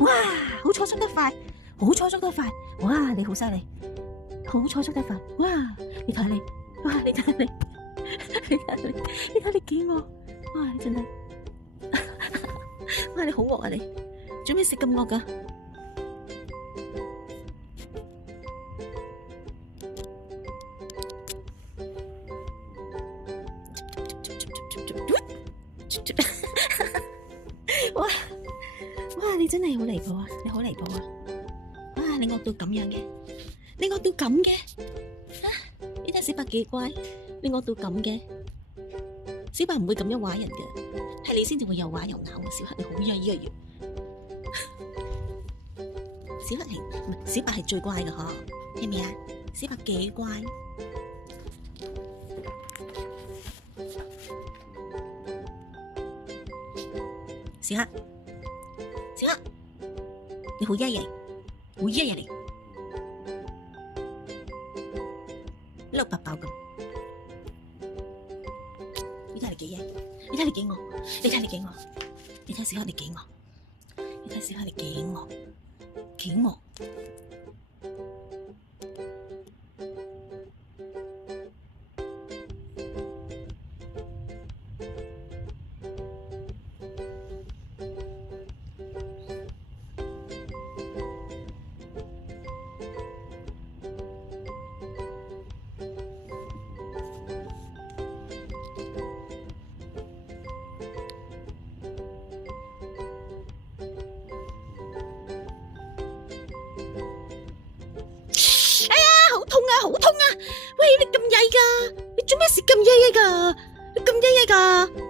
哇！好彩縮得快，好彩縮得快，哇！你好犀利，好彩縮得快，哇！你睇你，哇！你睇你，你睇你，你睇你幾惡，哇！你真係，哇！你好惡啊你，做咩食咁惡噶？哇！哇！你真係好離譜啊！你好離譜啊！哇！你惡到咁樣嘅，你惡到咁嘅，啊！你睇小白幾乖，你惡到咁嘅，小白唔會咁樣話人嘅，係你先至會又話又咬嘅。小黑你好曳嘅要，小黑係唔係小白係最乖嘅嗬？係咪啊？小白幾乖？小黑，小黑，你好曳嘅，好曳嘅你，碌白爆咁。你睇你幾曳，你睇你幾惡，你睇你幾惡，你睇小黑你幾惡，你睇小黑你幾惡，幾惡。好痛啊！好痛啊！喂，你咁曳噶，你做咩事咁曳噶？你咁曳噶？